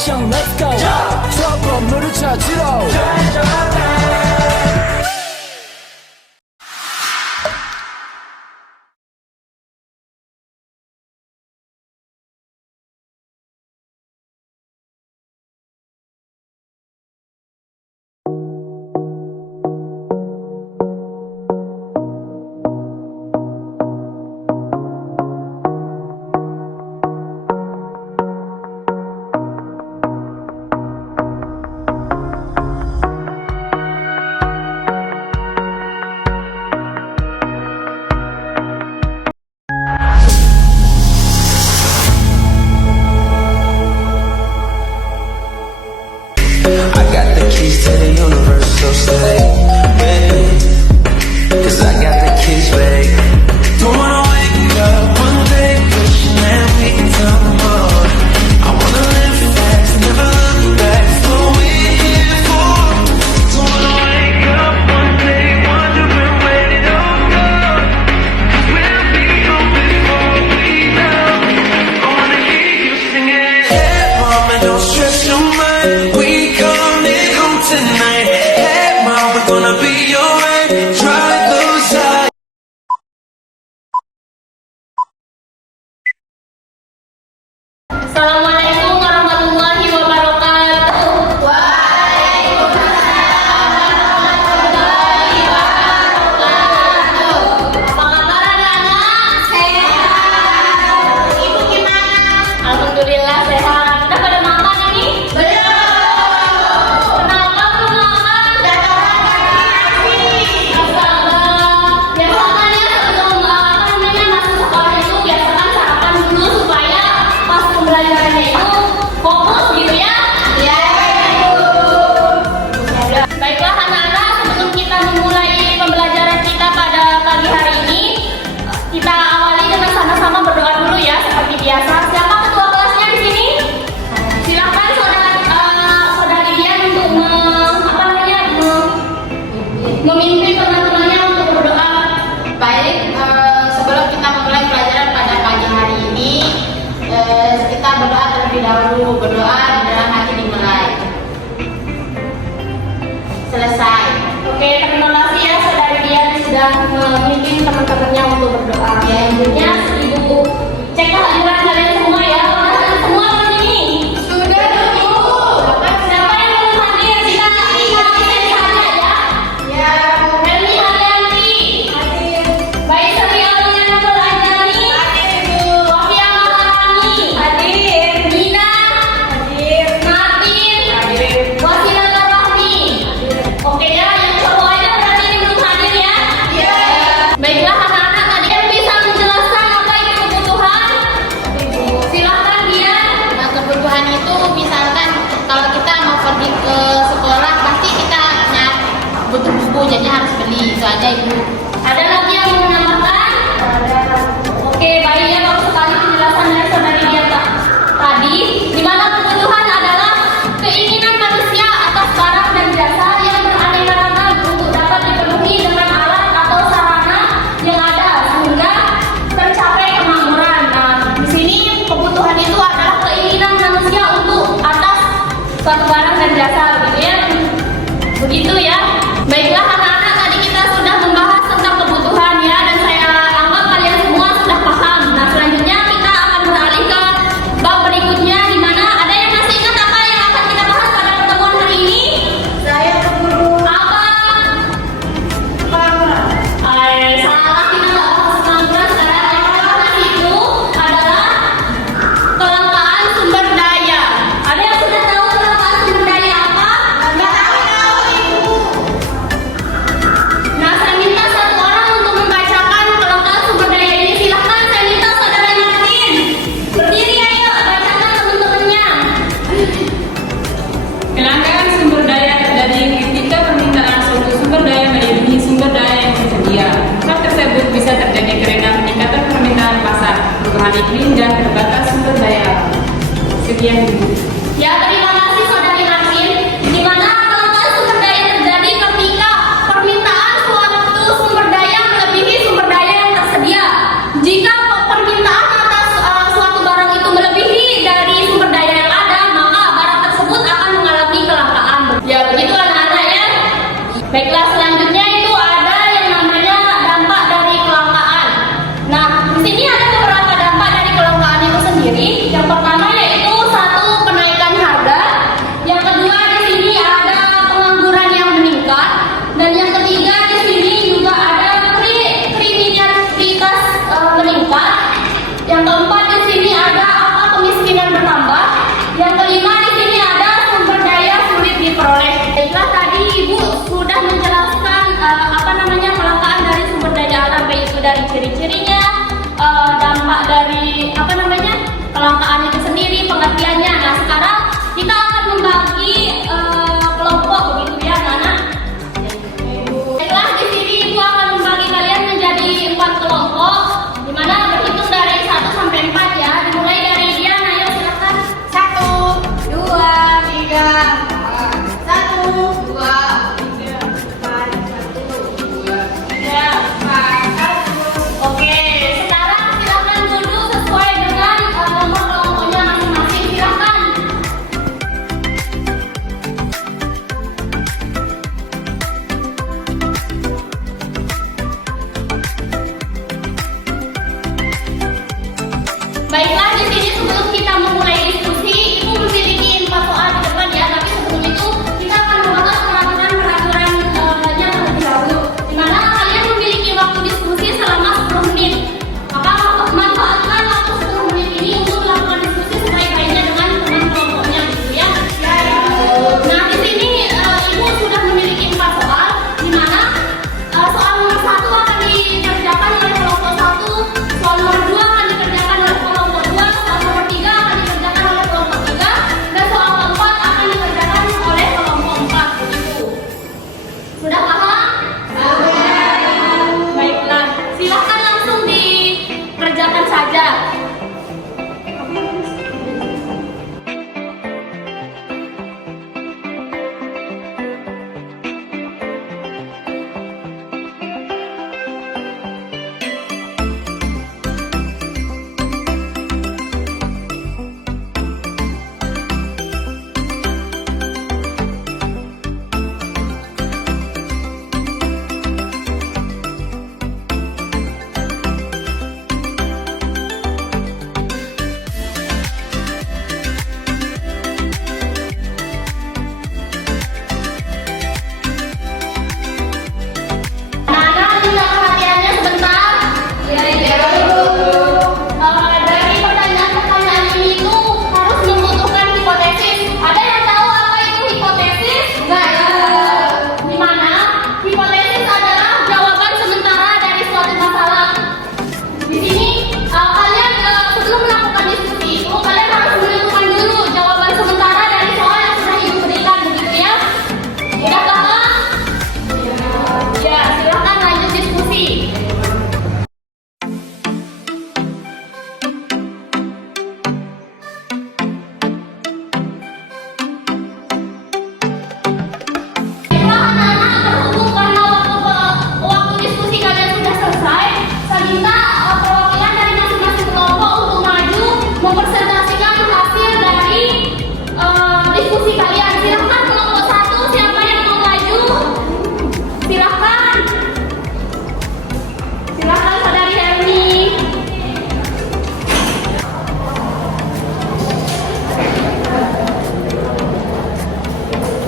액션 let's go 저 건물을 찾으러 I got the keys to the universe, so stay with. 'Cause I got the keys, babe. Don't wanna wake up one day wishing that we can tell tomorrow. I wanna live fast, never look back. It's what we're here for. Don't wanna wake up one day wondering where did it all go. 'Cause we'll be home before we know. I wanna hear you singing. Hey, mama, don't stress your mind. We coming home tonight. Hey, mom, we're gonna be alright. Dry those eyes. Assalamualaikum warahmatullahi wabarakatuh. Waalaikumsalam warahmatullahi wabarakatuh. Apa kabar anak-anak? Sehat. Ibu gimana? Alhamdulillah sehat. Udah pada makan ini? Belum. Kenapa belum makan? Udah lagi. Astaga. Biasanya sebelum masuk sekolah itu biasakan sarapan dulu supaya pas pembelajarannya itu fokus gitu ya. Iya. Baiklah anak-anak, sebelum kita memulai pembelajaran kita pada pagi hari ini, kita awali dengan sama-sama berdoa dulu ya seperti biasa. Siapa ketua kelasnya di sini? Silakan saudari Dian untuk memimpin teman-temannya untuk berdoa. Baik, sebelum kita memulai pelajaran pada pagi hari ini, kita berdoa terlebih dahulu. Berdoa di dalam hati dimulai. Selesai. Oke, terima kasih ya saudari Dian sudah memimpin teman-temannya untuk berdoa. Ya, intinya Ibu cek kehadiran kalian semua ya. Kalian semua di sini. Sudah, Ibu. Siapa yang belum hadir? Kita absen saja ya. Ya, Helmi Haryanti. hadir. Baik Sri Aliantul Ajani. Hadir, Ibu. Wafia Maharani. Hadir. Nina. Hadir. Martin. Hadir. Wasilah Rahmi. Oke ya, yang cowok aja berarti ini belum hadir ya. Ya. Baiklah anak-anak, tadi kan bisa menjelaskan apa itu kebutuhan. Silakan dia. Nah, kebutuhan itu misalkan kalau kita mau pergi ke sekolah pasti kita butuh buku, jadi harus beli. Itu aja, Ibu. Ada lagi yang mau menambahkan? Oke, baiknya bagus sekali penjelasan dari saudari dia tadi. Di mana kebutuhan adalah keinginan manusia atas barang dan jasa yang beraneka ragam untuk dapat dipenuhi dengan alat atau sarana yang ada sehingga tercapai kemakmuran. Nah, di sini kebutuhan itu adalah keinginan manusia untuk atas suatu barang dan jasa, begitu ya? Begitu ya. Baiklah anak-anak, tadi kita sudah membahas tentang kebutuhan ya, dan saya anggap kalian semua sudah paham. Nah, selanjutnya kita akan beralih ke bab berikutnya, di mana ada yang masih ingat apa yang akan kita bahas pada pertemuan hari ini? Saya keburu Apa? Salah, kita nggak bahas pengangguran sekarang. Yang kita bahas itu adalah kelangkaan sumber daya. Ada yang sudah tahu kelangkaan sumber daya apa? nggak tahu, Ibu. Nah, saya minta satu orang untuk membacakan kelangkaan sumber daya ini. Silahkan, saya minta saudara Martin. Berdiri ayo, bacakan teman-temannya. Kelangkaan sumber daya terjadi ketika permintaan suatu sumber daya melebihi sumber daya yang tersedia. Hal tersebut bisa terjadi karena peningkatan permintaan pasar, perubahan iklim, dan terbatas sumber daya. Sekian dulu. Ya, terima kasih saudari Martin. Di mana kelangkaan sumber daya terjadi ketika permintaan suatu sumber daya melebihi sumber daya yang tersedia. Jika permintaan atas suatu barang itu melebihi dari sumber daya yang ada, maka barang Yang keempat di sini ada apa kemiskinan bertambah. Yang kelima di sini ada sumber daya sulit diperoleh. Baiklah, tadi Ibu sudah menjelaskan kelangkaan dari sumber daya alam, baik itu dari ciri-cirinya, dampak dari kelangkaan itu sendiri, pengertiannya. Nah, sekarang kita akan membagi kelompok begitu ya, anak-anak. Baiklah, di sini Ibu akan membagi kalian menjadi 4 kelompok, di mana berhitung dari 1 sampai 4 ya. Dimulai dari Dian, ayo silakan. 1, 2, 3, 1, 2, 3, 4, 1, 2, 3, 4, 1. Oke, sekarang silakan duduk sesuai dengan nomor kelompoknya masing-masing. Silakan. Baiklah, di sini sebelum kita memulai diskusi, Ibu memiliki 4 soal di depan ya. Tapi sebelum itu kita akan membahas peraturan-peraturannya terlebih dahulu. Di mana kalian memiliki waktu diskusi selama 10 menit. Maka manfaatkan waktu 10 menit ini untuk melakukan diskusi sebaik-baiknya dengan teman kelompoknya gitu ya. Nah, di sini Ibu sudah memiliki 4 soal, di mana soal nomor 1 akan dikerjakan oleh kelompok 1, soal nomor 2 akan dikerjakan oleh kelompok 2, soal nomor 3 akan dikerjakan oleh kelompok 3, dan soal keempat akan dikerjakan oleh kelompok 4 begitu. Sudah paham? Baiklah, silahkan langsung dikerjakan saja. Anak-anak, minta perhatiannya sebentar. Dari pertanyaan-pertanyaan ini itu harus membutuhkan hipotesis. Ada yang tahu apa itu hipotesis? Di mana hipotesis adalah jawaban sementara dari suatu masalah. Di sini kalian sebelum melakukan diskusi itu kalian harus menentukan dulu jawaban sementara dari soal yang sudah Ibu berikan begitu ya. Sudah paham? Ya, silahkan lanjut diskusi. Baiklah anak-anak, berhubung karena waktu diskusi kalian sudah selesai, saya minta perwakilan dari masing-masing kelompok untuk maju mempresentasikan hasil dari diskusi kalian. Silahkan kelompok 1, siapa yang mau maju? Silahkan. Silahkan Saudari Herni.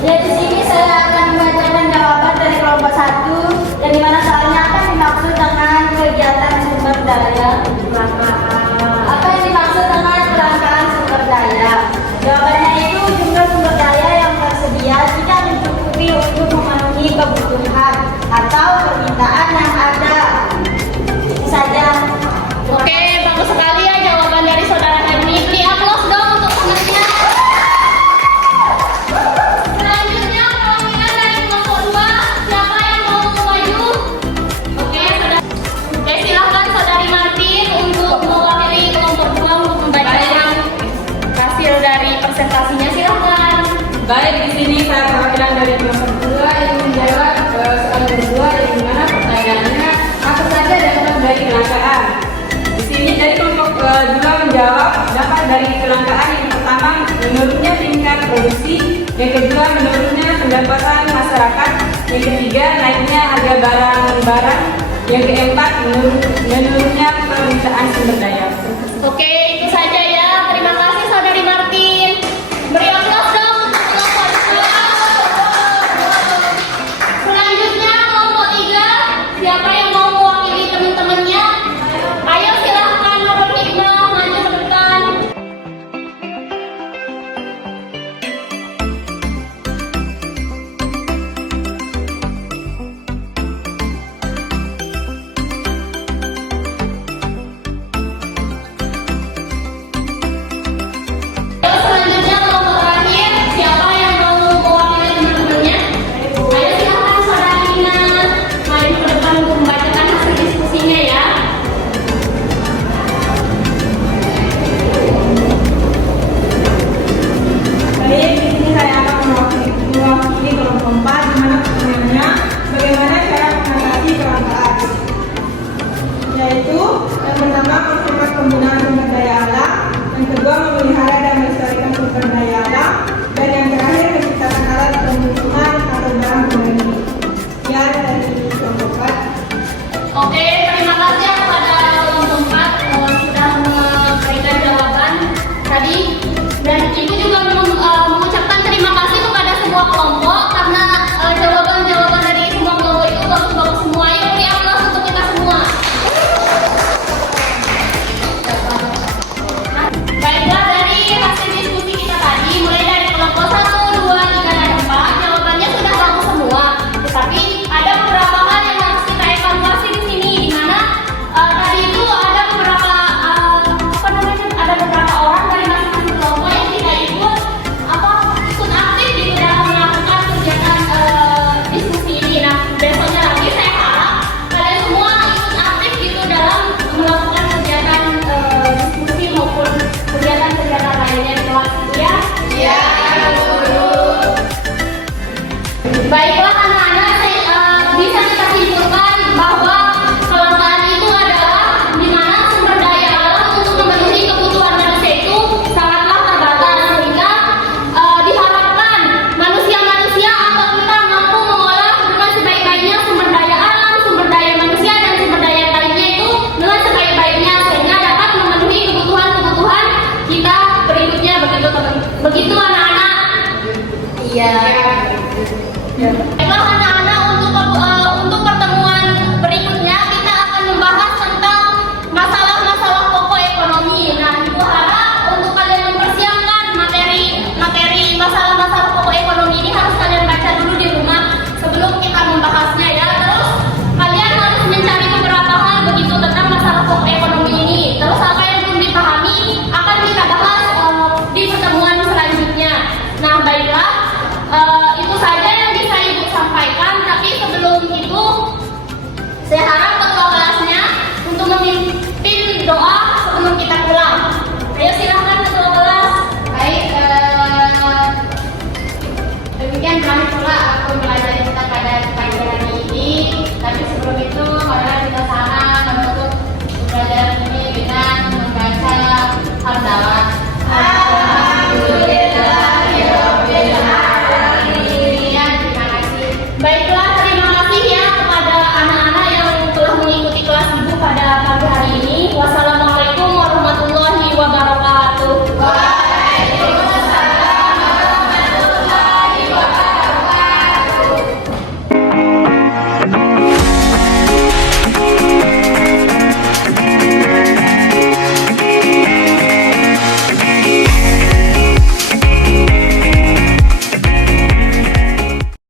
Ya, di sini saya akan membacakan jawaban dari kelompok 1, dan di mana soalnya akan dimaksud dengan kegiatan sumber daya kelangkaan. Apa yang dimaksud dengan kelangkaan sumber daya? Jawabannya itu jumlah sumber daya yang tersedia tidak mencukupi untuk memenuhi kebutuhan atau permintaan yang ada. Itu saja. Oke, bagus sekali ya jawaban dari Saudara Herni. Beri aplaus dong untuk temannya. Selanjutnya perwakilan dari kelompok 2, siapa yang mau maju? Oke, silahkan Saudari Martin untuk mewakili kelompok 2 untuk membacakan hasil dari presentasinya. Silahkan. Baik, di sini saya perwakilan dari kelompok 2 yang menjawab soal kedua, yang mana pertanyaannya apa saja dampak dari kelangkaan. Di sini dari kelompok 2 menjawab dampak dari kelangkaan yang pertama menurunnya tingkat produksi, yang kedua menurunnya pendapatan masyarakat, yang ketiga naiknya harga barang-barang, yang keempat menurunnya permintaan sumber daya. Oke, itu saja ya. Terima kasih Saudari Martin. Beri aplaus dong untuk kelompok 2. Selanjutnya kelompok 3, siapa yang mau mewakili teman-temannya? Ayo silahkan Nurul Hikmah. Yang pertama, menghemat penggunaan sumber daya alam. Yang kedua, memelihara dan melestarikan sumber daya alam. Dan yang terakhir, menciptakan alat penghitungan atau barang pengganti. Sekian dari kelompok 4. Oke, terima kasih kepada kelompok 4 sudah memberikan jawaban tadi. Dan Ibu juga mengucapkan terima kasih kepada semua kelompok karena jawaban-jawaban dari semua kelompok itu bagus-bagus semua. Yuk beri aplaus untuk kita semua. Baiklah, dari hasil diskusi kita tadi, mulai dari kelompok 1, 2, 3, dan 4, jawabannya sudah bagus semua. Tetapi ada beberapa hal yang harus kita evaluasi di sini, di mana tadi itu ada beberapa ada beberapa orang dari masing-masing kelompok yang tidak ikut aktif di dalam melakukan kegiatan diskusi ini. Nah, besoknya lagi saya harap kalian semua ikut aktif gitu dalam melakukan kegiatan diskusi maupun kegiatan-kegiatan lainnya di kelas ya. Iya, guru. Baik.